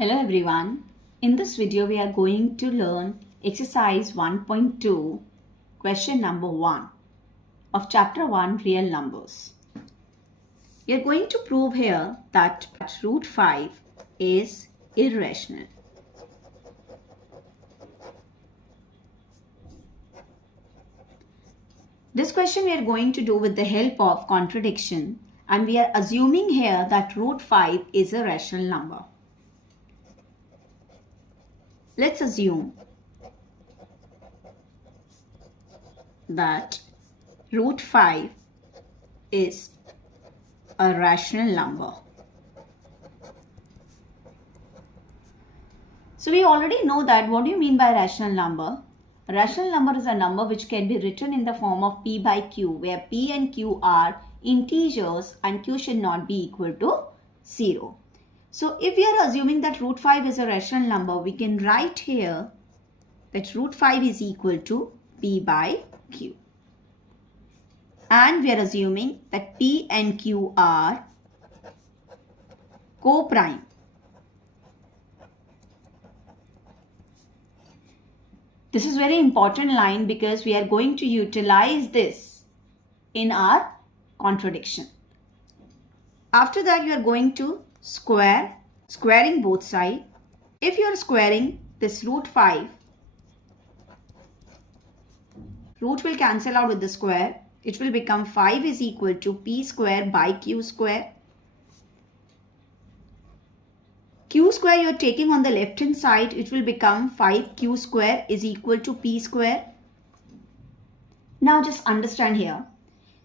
Hello everyone. In this video we are going to learn exercise 1.2 question number 1 of chapter 1 real numbers. We are going to prove here that root 5 is irrational. This question we are going to do with the help of contradiction, and we are assuming here that root 5 is a rational number. Let's assume that root 5 is a rational number. So we already know that. What do you mean by rational number? A rational number is a number which can be written in the form of p by q, where p and q are integers and q should not be equal to 0. So if we are assuming that root 5 is a rational number, we can write here that root 5 is equal to p by q. And we are assuming that p and q are co-prime. This is very important line because we are going to utilize this in our contradiction. After that, you are going to squaring both sides. If you are squaring this root 5, root will cancel out with the square. It will become 5 is equal to p square by q square. Q square you are taking on the left hand side, it will become 5q square is equal to p square. Now just understand here.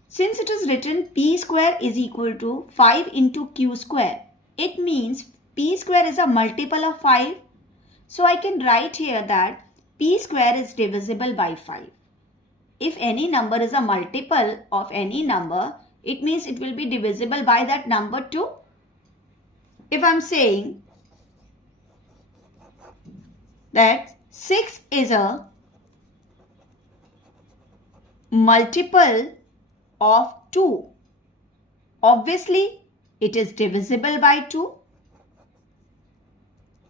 Since it is written p square is equal to 5 into q square, it means p square is a multiple of 5. So I can write here that p square is divisible by 5. If any number is a multiple of any number, it means it will be divisible by that number too. If I am saying that 6 is a multiple of 2, obviously it is divisible by 2.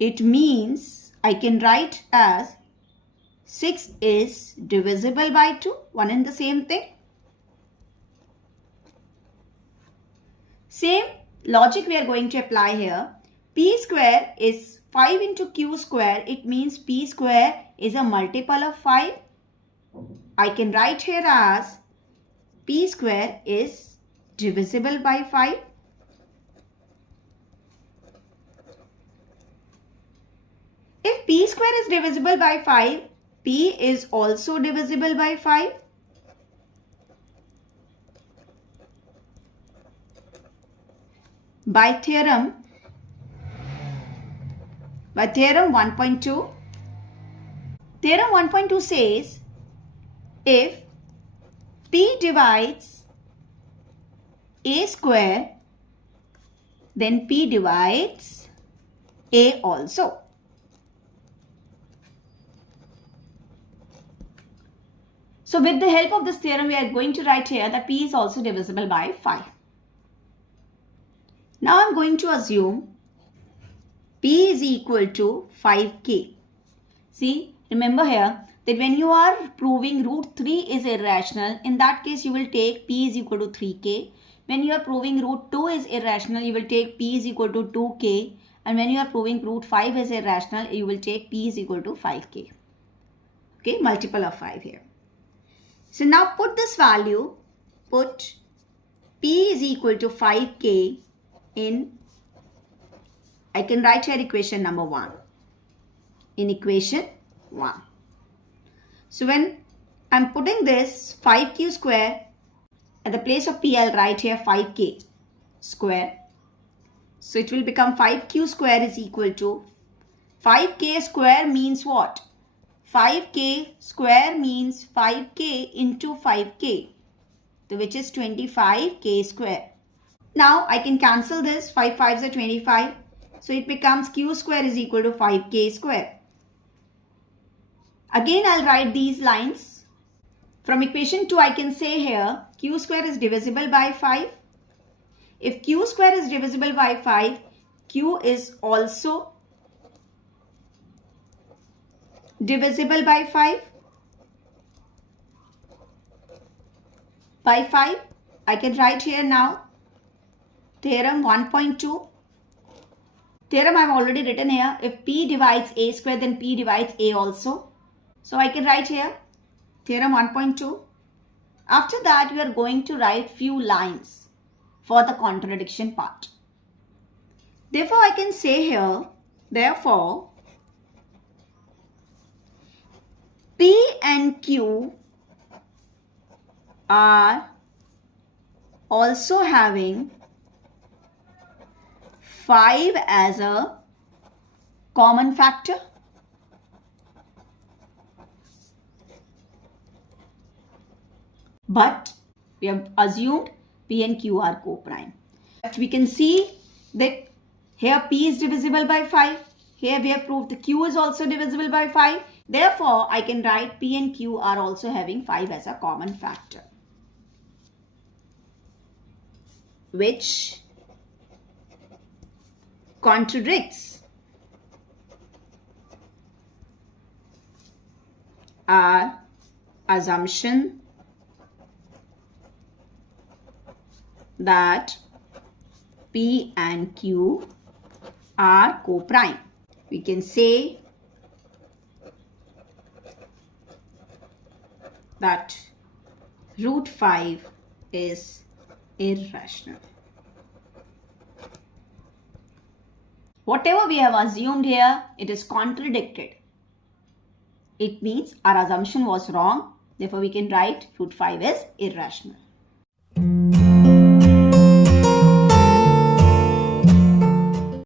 It means I can write as 6 is divisible by 2, one and the same thing. Same logic we are going to apply here. P square is 5 into q square. It means p square is a multiple of 5. I can write here as p square is divisible by 5. If p square is divisible by 5, p is also divisible by 5. By theorem 1.2, theorem 1.2 says if p divides a square, then p divides a also. So with the help of this theorem, we are going to write here that p is also divisible by 5. Now I am going to assume p is equal to 5k. See, remember here that when you are proving root 3 is irrational, in that case you will take p is equal to 3k. When you are proving root 2 is irrational, you will take p is equal to 2k. And when you are proving root 5 is irrational, you will take p is equal to 5k. Okay, multiple of 5 here. So now put this value, put p is equal to 5k in, I can write here equation number 1. In equation 1. So when I am putting this 5q square, at the place of p I will write here 5k square. So it will become 5q square is equal to 5k square means what? 5k square means 5k into 5k, which is 25k square. Now I can cancel this. 5 5s are 25. So it becomes q square is equal to 5k square. Again I'll write these lines. From equation 2 I can say here q square is divisible by 5. If q square is divisible by 5, q is also divisible by 5? By 5, I can write here now. Theorem 1.2. Theorem I have already written here. If P divides A square, then P divides A also. So I can write here theorem 1.2. After that, we are going to write few lines for the contradiction part. Therefore, I can say here, therefore, P and Q are also having 5 as a common factor. But we have assumed P and Q are co-prime. We can see that here P is divisible by 5. Here we have proved the Q is also divisible by 5. Therefore, I can write P and Q are also having 5 as a common factor, which contradicts our assumption that P and Q are co-prime. We can say that root 5 is irrational. Whatever we have assumed here, it is contradicted. It means our assumption was wrong. Therefore, we can write root 5 is irrational.